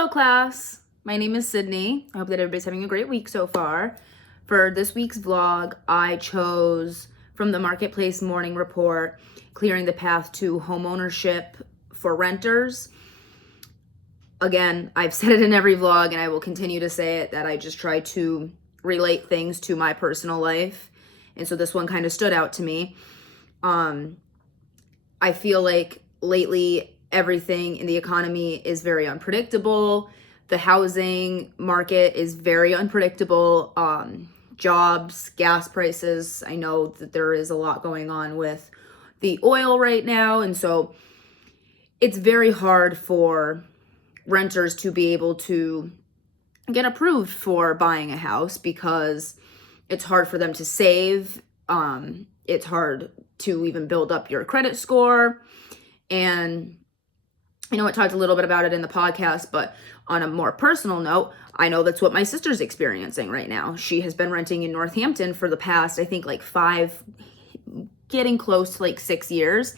Hello class, my name is Sydney. I hope that everybody's having a great week so far. For this week's vlog, I chose from the Marketplace Morning Report, Clearing the Path to Homeownership for Renters. Again, I've said it in every vlog and I will continue to say it, that I just try to relate things to my personal life. And so this one kind of stood out to me. I feel like lately everything in the economy is very unpredictable. The housing market is very unpredictable. Jobs, gas prices. I know that there is a lot going on with the oil right now. And so it's very hard for renters to be able to get approved for buying a house because it's hard for them to save. It's hard to even build up your credit score. And I know I talked a little bit about it in the podcast, but on a more personal note, I know that's what my sister's experiencing right now. She has been renting in Northampton for the past, I think, like 5, getting close to like 6 years.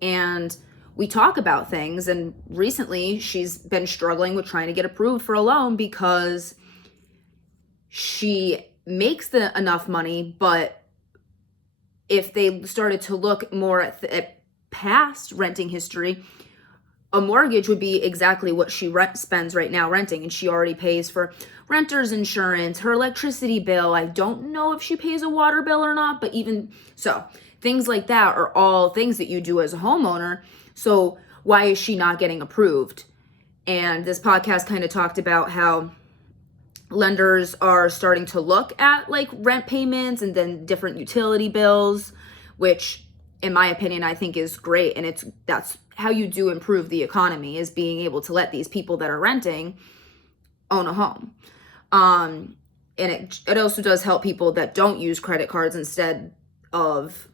And we talk about things. And recently she's been struggling with trying to get approved for a loan because she makes enough money, but if they started to look more at past renting history, a mortgage would be exactly what she spends right now renting. And she already pays for renter's insurance, her electricity bill. I don't know if she pays a water bill or not, but even so, things like that are all things that you do as a homeowner. So why is she not getting approved? And this podcast kind of talked about how lenders are starting to look at like rent payments and then different utility bills, which in my opinion, I think is great. And that's how you do improve the economy, is being able to let these people that are renting own a home. And it also does help people that don't use credit cards instead of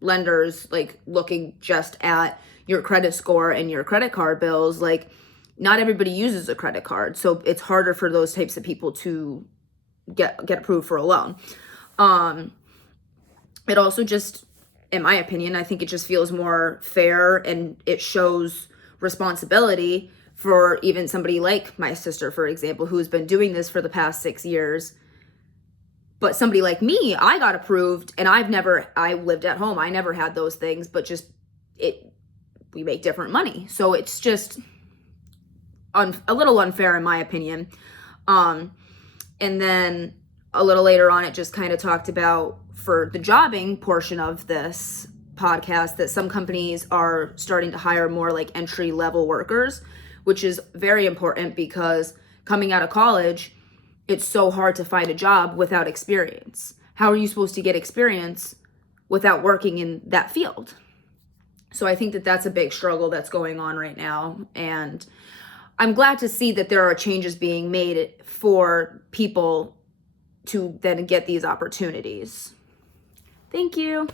lenders like looking just at your credit score and your credit card bills. Like, not everybody uses a credit card, so it's harder for those types of people to get approved for a loan. It also just, in my opinion, I think it just feels more fair, and it shows responsibility for even somebody like my sister, for example, who's been doing this for the past 6 years. But somebody like me, I got approved, and I lived at home. I never had those things, but we make different money. So it's just a little unfair in my opinion. And then a little later on, it just kind of talked about, for the jobbing portion of this podcast, that some companies are starting to hire more like entry level workers, which is very important because coming out of college, it's so hard to find a job without experience. How are you supposed to get experience without working in that field? So I think that that's a big struggle that's going on right now. And I'm glad to see that there are changes being made for people to then get these opportunities. Thank you.